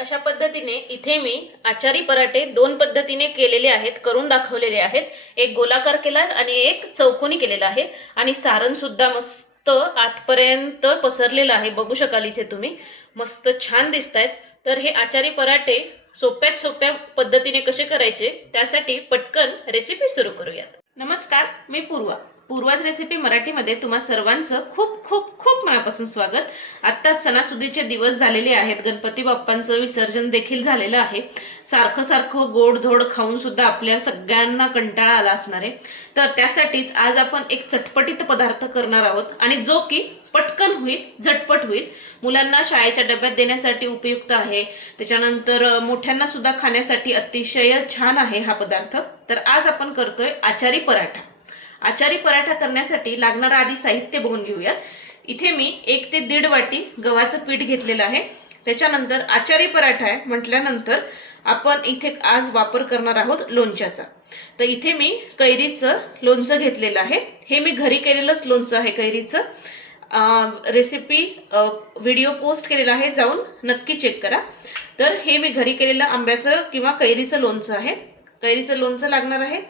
अशा पद्धतीने इथे मी आचारी पराठे दोन पद्धतीने केलेले आहेत करून दाखवलेले आहेत. एक गोलाकार केला आणि एक चौकोनी केलेला आहे. आणि सारण सुद्धा मस्त आतपर्यंत पसरलेलं आहे. बघू शकाल इथे तुम्ही. मस्त छान दिसत आहेत तर हे आचारी पराठे सोप्यात सोप्या पद्धतीने कसे करायचे त्यासाठी पटकन रेसिपी सुरू करूयात. नमस्कार मी पूर्वा. पूर्वाज रेसिपी मराठीमध्ये तुम्हा सर्वांचं खूप खूप खूप मनापासून स्वागत. आत्ताच सणासुदीचे दिवस झालेले आहेत. गणपती बाप्पांचं विसर्जन देखील झालेलं आहे. सारखं सारखं गोडधोड खाऊन सुद्धा आपल्या सगळ्यांना कंटाळा आला असणार आहे. तर त्यासाठीच आज आपण एक चटपटीत पदार्थ करणार आहोत आणि जो की पटकन होईल झटपट होईल. मुलांना शाळेच्या डब्यात देण्यासाठी उपयुक्त आहे. त्याच्यानंतर मोठ्यांना सुद्धा खाण्यासाठी अतिशय छान आहे हा पदार्थ. तर आज आपण करतोय आचारी पराठा. आचारी पराठा करण्यासाठी लागणारं आधी साहित्य बघून घेऊयात. इथे मी एक ते दीड वाटी गव्हाचं पीठ घेतलेलं आहे. त्याच्यानंतर आचारी पराठा आहे म्हटल्यानंतर आपण इथे आज वापर करणार आहोत लोणच्याचा. तर इथे मी कैरीचं लोणचं घेतलेलं आहे. हे मी घरी केलेलंच लोणचं आहे कैरीचं. रेसिपी व्हिडिओ पोस्ट केलेला आहे जाऊन नक्की चेक करा. तर हे मी घरी केलेलं आंब्याचं किंवा कैरीचं लोणचं आहे. कैरीचं लोणचं लागणार आहे.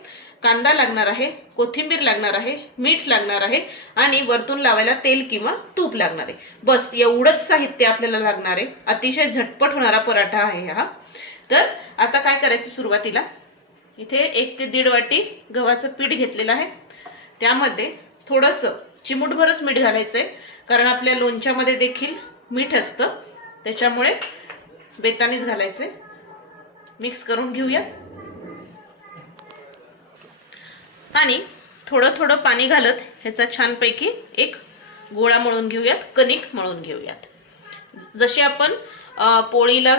कांदा लागणार आहे कोथिंबीर लागणार आहे मीठ लागणार आहे आणि वरतून लावायला तेल किंवा तूप लागणार आहे. बस एवढंच साहित्य आपल्याला लागणार आहे. अतिशय झटपट होणारा पराठा आहे हा. तर आता काय करायचं सुरुवातीला? इथे एक ते दीड वाटी गव्हाचं पीठ घेतलेलं आहे. त्यामध्ये थोडंसं चिमूटभरच मीठ घालायचं आहे कारण आपल्या लोणच्यामध्ये देखील मीठ असतं. त्याच्यामुळे बेतानीच घालायचं आहे मिक्स करून घेऊयात. आणि थोडं थोडं पाणी घालत ह्याचा छानपैकी एक गोळा मळून घेऊयात कणिक मळून घेऊयात. जशी आपण पोळीला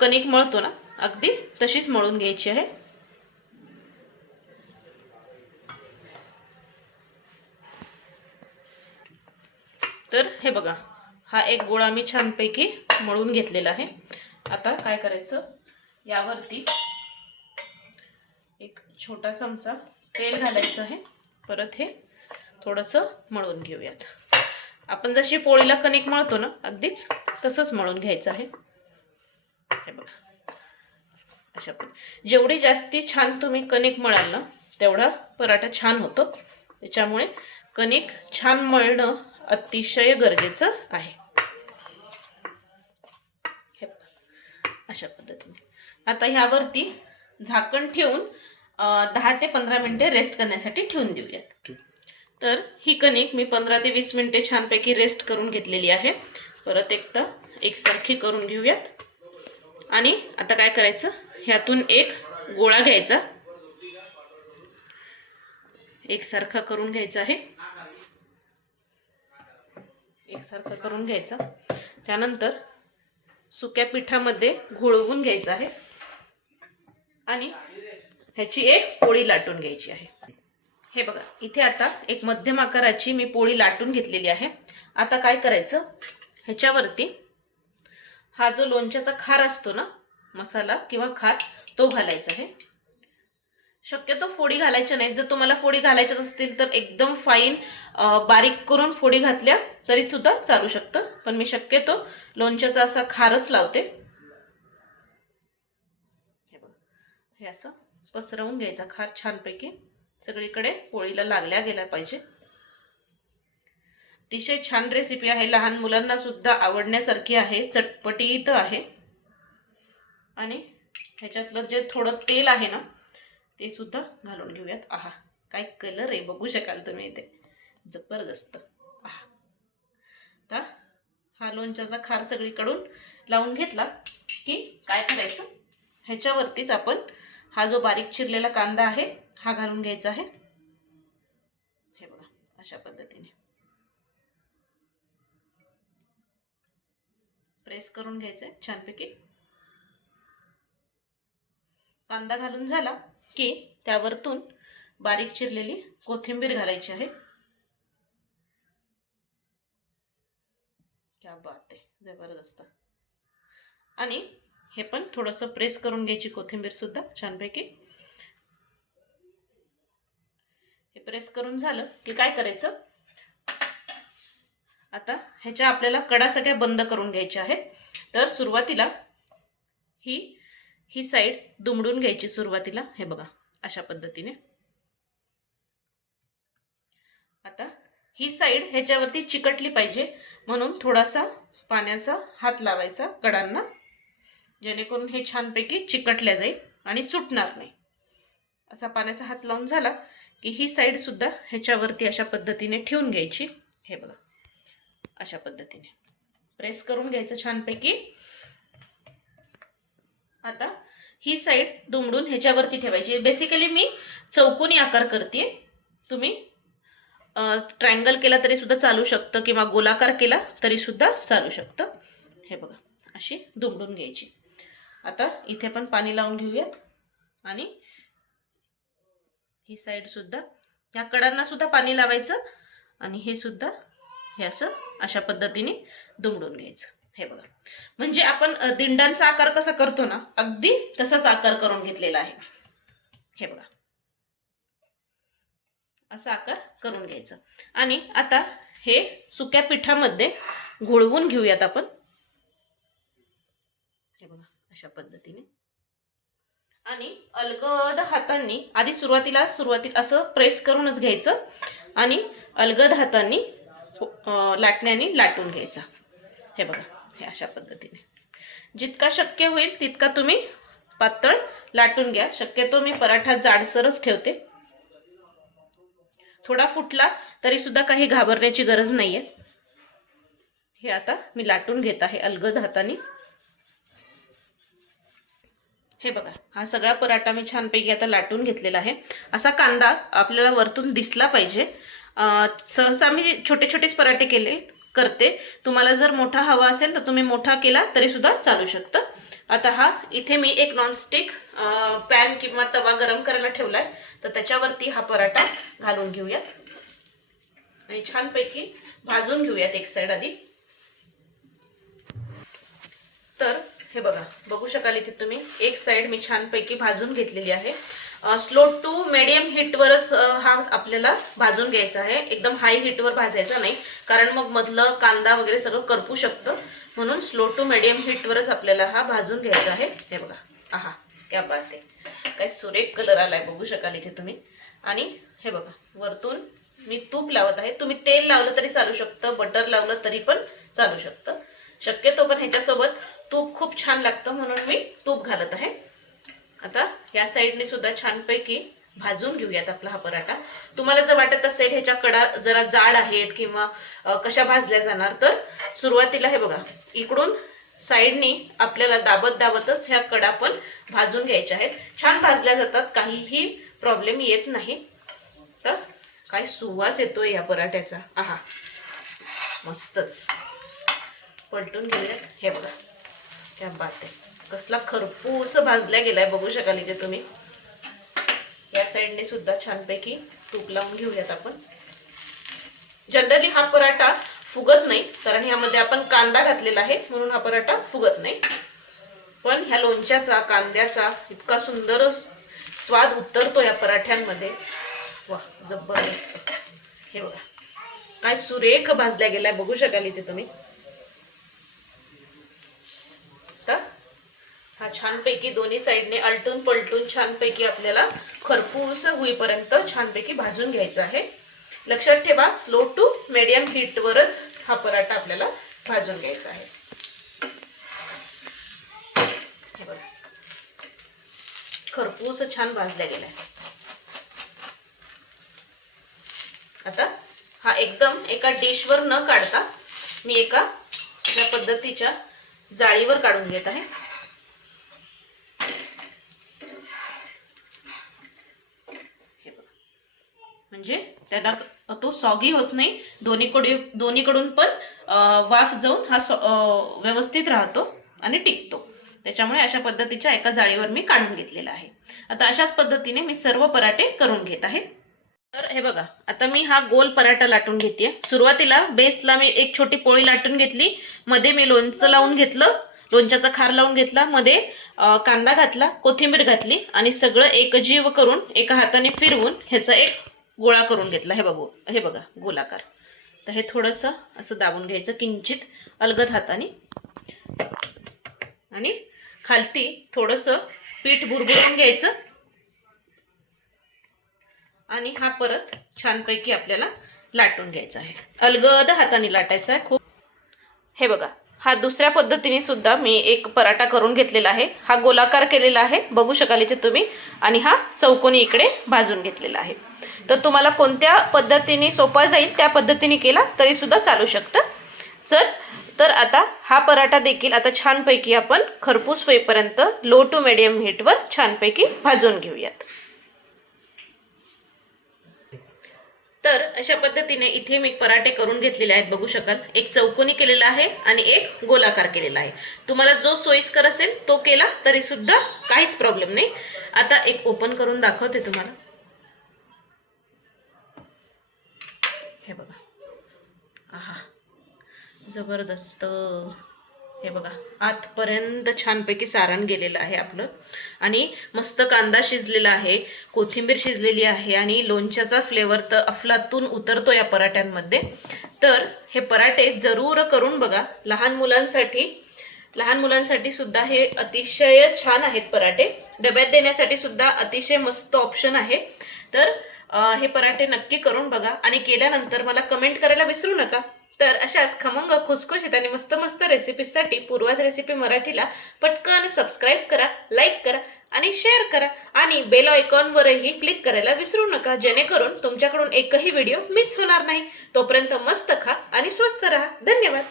कणिक मळतो ना अगदी तशीच मळून घ्यायची आहे. तर हे बघा हा एक गोळा मी छानपैकी मळून घेतलेला आहे. आता काय करायचं? यावरती एक छोटा चमचा तेल घालायचं आहे. परत हे थोडंसं मळून घेऊयात. आपण जशी पोळीला कणिक मळतो ना अगदीच तसंच मळून घ्यायचं आहे. हे बघा. अशा पण जेवढी जास्ती छान तुम्ही कणिक मळाल ना तेवढा पराठा छान होतो. त्याच्यामुळे कणिक छान मळणं अतिशय गरजेचं आहे. हे अशा पद्धतीने. आता ह्यावरती झाकण ठेवून दहा ते पंधरा मिनिटे रेस्ट करण्यासाठी ठेवून देऊयात. तर ही कणिक मी पंधरा ते वीस मिनिटे छानपैकी रेस्ट करून घेतलेली आहे. परत एकदा एकसारखी करून घेऊयात. आणि आता काय करायचं? ह्यातून एक गोळा घ्यायचा. एकसारखा करून घ्यायचा आहे. एकसारखा करून घ्यायचा. त्यानंतर सुक्या पिठामध्ये घोळवून घ्यायचं आहे. आणि ह्याची एक पोळी लाटून घ्यायची आहे. हे बघा इथे आता एक मध्यम आकाराची मी पोळी लाटून घेतलेली आहे. आता काय करायचं? ह्याच्यावरती हा जो लोणच्याचा खार असतो ना मसाला किंवा खार तो घालायचा आहे. शक्यतो फोडी घालायच्या नाही जर तुम्हाला फोडी घालायच्याच असतील तर एकदम फाईन बारीक करून फोडी घातल्या तरी सुद्धा चालू शकतं. पण मी शक्यतो लोणच्याचा असा खारच लावते. हे बघा हे असं पसरवून घ्यायचा खार छानपैकी. सगळीकडे पोळीला लागल्या गेल्या पाहिजे. अतिशय छान रेसिपी आहे. लहान मुलांना सुद्धा आवडण्यासारखी आहे. चटपटीत आहे. आणि ह्याच्यातलं जे थोडं तेल आहे ना ते सुद्धा घालून घेऊयात. आहा काय कलर आहे? बघू शकाल तुम्ही इथे. जबरदस्त. आहा. आता हा लोणच्याचा खार सगळीकडून लावून घेतला की काय करायचं? ह्याच्यावरतीच आपण हा जो बारीक चिरलेला कांदा आहे हा घालून घ्यायचा आहे. हे बघा अशा पद्धतीने. प्रेस करून घ्यायचंय छानपैकी. कांदा घालून झाला की त्यावरतून बारीक चिरलेली कोथिंबीर घालायची आहे. क्या बात आहे जबरदस्त. आणि हे पण थोडंसं प्रेस करून घ्यायची कोथिंबीरसुद्धा छानपैकी. हे प्रेस करून झालं की काय करायचं? आता ह्याच्या आपल्याला कडा सगळ्या बंद करून घ्यायच्या आहेत. तर सुरुवातीला ही ही साईड दुमडून घ्यायची सुरुवातीला. हे बघा अशा पद्धतीने. आता ही साईड ह्याच्यावरती चिकटली पाहिजे. म्हणून थोडासा पाण्याचा हात लावायचा कडांना. जेणेकरून हे छानपैकी चिकटल्या जाईल आणि सुटणार नाही. असा पाण्याचा हात लावून झाला की ही साईडसुद्धा ह्याच्यावरती अशा पद्धतीने ठेवून घ्यायची. हे बघा. अशा पद्धतीने. प्रेस करून घ्यायचं छानपैकी. आता ही साईड दुमडून ह्याच्यावरती ठेवायची. बेसिकली मी चौकोनी आकार करते तुम्ही ट्रँगल केला तरी सुद्धा चालू शकतं किंवा गोलाकार केला तरी सुद्धा चालू शकतं. हे बघा. अशी दुमडून घ्यायची. आता इथे पण पाणी लावून घेऊयात. आणि ही साईड सुद्धा या कडांना सुद्धा पाणी लावायचं आणि हे सुद्धा हे असं अशा पद्धतीने दुमडून घ्यायचं. हे बघा. म्हणजे आपण दिंडांचा आकार कसा करतो ना अगदी तसाच आकार करून घेतलेला आहे. हे बघा. असा आकार करून घ्यायचा. आणि आता हे सुक्या पिठामध्ये घोळवून घेऊयात आपण. हे बघा अशा पद्धतीने. आणि अलगद हातांनी आधी सुरुवातीला सुरुवातीला असं प्रेस करूनच घ्यायचं आणि अलगद हातांनी हो, लाटण्याने लाटून घ्यायचा. हे बघा हे अशा पद्धतीने. जितका शक्य होईल तितका तुम्ही पातळ लाटून घ्या. शक्यतो मी पराठा जाडसरच ठेवते. थोडा फुटला तरी सुद्धा काही घाबरण्याची गरज नाहीये. हे आता मी लाटून घेत आहे अलगद हाताने. हे बघा हा सगळा पराठा मी छानपैकी आता लाटून घेतलेला आहे. असा कांदा आपल्याला वरतून दिसला पाहिजे. सहसा मी छोटे छोटेच पराठे केले करते. तुम्हाला जर मोठा हवा असेल तर तुम्ही मोठा केला तरी सुद्धा चालू शकतं. आता हा इथे मी एक नॉनस्टिक पॅन किंवा तवा गरम करायला ठेवलाय. तर त्याच्यावरती हा पराठा घालून घेऊयात. आणि छानपैकी भाजून घेऊयात एक साईड आधी. तर हे बघा बघू शकाल इथे तुम्ही. एक साईड मी छानपैकी भाजून घेतलेली आहे. स्लो टू मिडियम हीटवरच हा आपल्याला भाजून घ्यायचा आहे. एकदम हाय हीटवर भाजायचा नाही कारण मग मधलं कांदा वगैरे सगळं करपू शकतं. म्हणून स्लो टू मिडियम हीटवरच आपल्याला हा भाजून घ्यायचा आहे. हे बघा आहा क्या बात आहे. काय सुरेख कलर आलाय बघू शकाल इथे तुम्ही. आणि हे बघा वरतून मी तूप लावत आहे. तुम्ही तेल लावलं तरी चालू शकतं बटर लावलं तरी पण चालू शकतं. शक्यतो पण ह्याच्यासोबत तूप खूप छान लागतं म्हणून मी तूप घालत आहे. आता या साईडने सुद्धा छानपैकी भाजून घेऊयात आपला हा पराठा. तुम्हाला जर वाटत असेल ह्याच्या कडा जरा जाड आहेत किंवा कशा भाजल्या जाणार तर सुरुवातीला हे बघा इकडून साईडनी आपल्याला दाबत दाबतच ह्या कडा पण भाजून घ्यायच्या आहेत. छान भाजल्या जातात काहीही प्रॉब्लेम येत नाही. तर काय सुवास येतोय या पराठ्याचा. आहा मस्तच. पलटून घेऊयात. हे बघा. क्या बात आहे कसला खरपूस भाजल्या गेलाय बघू शकाल इथे तुम्ही. या साईडने सुद्धा छानपैकी तूप लावून घेऊयात आपण. जनरली हा पराठा फुगत नाही कारण ह्यामध्ये आपण कांदा घातलेला आहे म्हणून हा पराठा फुगत नाही. पण ह्या लोणच्याचा कांद्याचा इतका सुंदर स्वाद उतरतो या पराठ्यांमध्ये. वा जबरदस्त. हे बघा. काय सुरेख भाजल्या गेलाय बघू शकाल इथे तुम्ही. शकता हा छानपैकी दोन्ही साईडने आलटून पलटून छानपैकी आपल्याला खरपूस होईपर्यंत छानपैकी भाजून घ्यायचा आहे. लक्षात ठेवा स्लो टू मिडियम हीटवरच हा पराठा आपल्याला भाजून घ्यायचा आहे. हे बघा. खरपूस छान भाजल्या गेलाय आता हा एकदम एका डिशवर न काढता मी एका या पद्धतीच्या जाळीवर काढून घेत आहे. म्हणजे त्याला तो सॉगी होत नाही. दोन्हीकडे दोन्हीकडून पण वाफ जाऊन हा सॉ- व्यवस्थित राहतो आणि टिकतो. त्याच्यामुळे अशा पद्धतीच्या एका जाळीवर मी काढून घेतलेला आहे. आता अशाच पद्धतीने मी सर्व पराठे करून घेत आहे. तर हे बघा आता मी हा गोल पराठा लाटून घेते सुरुवातीला बेसला मी एक छोटी पोळी लाटून घेतली. मध्ये मी लोणचं लावून घेतलं लोणच्याचा खार लावून घेतला मध्ये कांदा घातला कोथिंबीर घातली आणि सगळं एकजीव करून एका हाताने फिरवून ह्याचा एक गोळा करून घेतला. हे बघू हे बघा गोलाकार. तर हे थोडंसं असं दाबून घ्यायचं किंचित अलगद हाताने. आणि खालती थोडंसं पीठ बुरबुरून घ्यायचं. आणि हा परत छानपैकी आपल्याला लाटून घ्यायचा आहे. अलगद हाताने लाटायचा आहे. खूप हे बघा हा दुसऱ्या पद्धतीने सुद्धा मी एक पराठा करून घेतलेला आहे. हा गोलाकार केलेला आहे. बघू शकाल इथे तुम्ही. आणि हा चौकोनी इकडे भाजून घेतलेला आहे. तर तुम्हाला कोणत्या पद्धतीने सोपा जाईल त्या पद्धतीने केला तरी सुद्धा चालू शकतं. चल तर आता हा पराठा देखील आता छानपैकी आपण खरपूस होईपर्यंत लो टू मिडियम हीटवर छानपैकी भाजून घेऊयात. तर अशा पद्धतीने इथे मी पराठे करून घेतलेले आहेत बघू शकाल. एक चौकोनी केलेला आहे आणि एक गोलाकार केलेला आहे. तुम्हाला जो सोयीस्कर असेल तो केला तरी सुद्धा काहीच प्रॉब्लेम नाही. आता एक ओपन करून दाखवते तुम्हाला. हे बघा. आहा. जबरदस्त. हे बघा आतपर्यंत छानपैकी सारण गेलेलं आहे आपलं. आणि मस्त कांदा शिजलेला आहे कोथिंबीर शिजलेली आहे आणि लोणच्याचा फ्लेवर तर अफलातून उतरतो या पराठ्यांमध्ये. तर हे पराठे जरूर करून बघा. लहान मुलांसाठी लहान मुलांसाठी सुद्धा हे अतिशय छान आहेत पराठे. डब्यात देण्यासाठी सुद्धा अतिशय मस्त ऑप्शन आहे. तर हे पराठे नक्की करून बघा. आणि केल्यानंतर मला कमेंट करायला विसरू नका. तर अशाच खमंग खुसखुशीत आणि मस्त मस्त रेसिपीसाठी पूर्वाज रेसिपी मराठीला पटकन सबस्क्राईब करा लाईक करा आणि शेअर करा. आणि बेल आयकॉनवरही क्लिक करायला विसरू नका. जेणेकरून तुमच्याकडून एकही व्हिडिओ मिस होणार नाही. तोपर्यंत मस्त खा आणि स्वस्त राहा. धन्यवाद.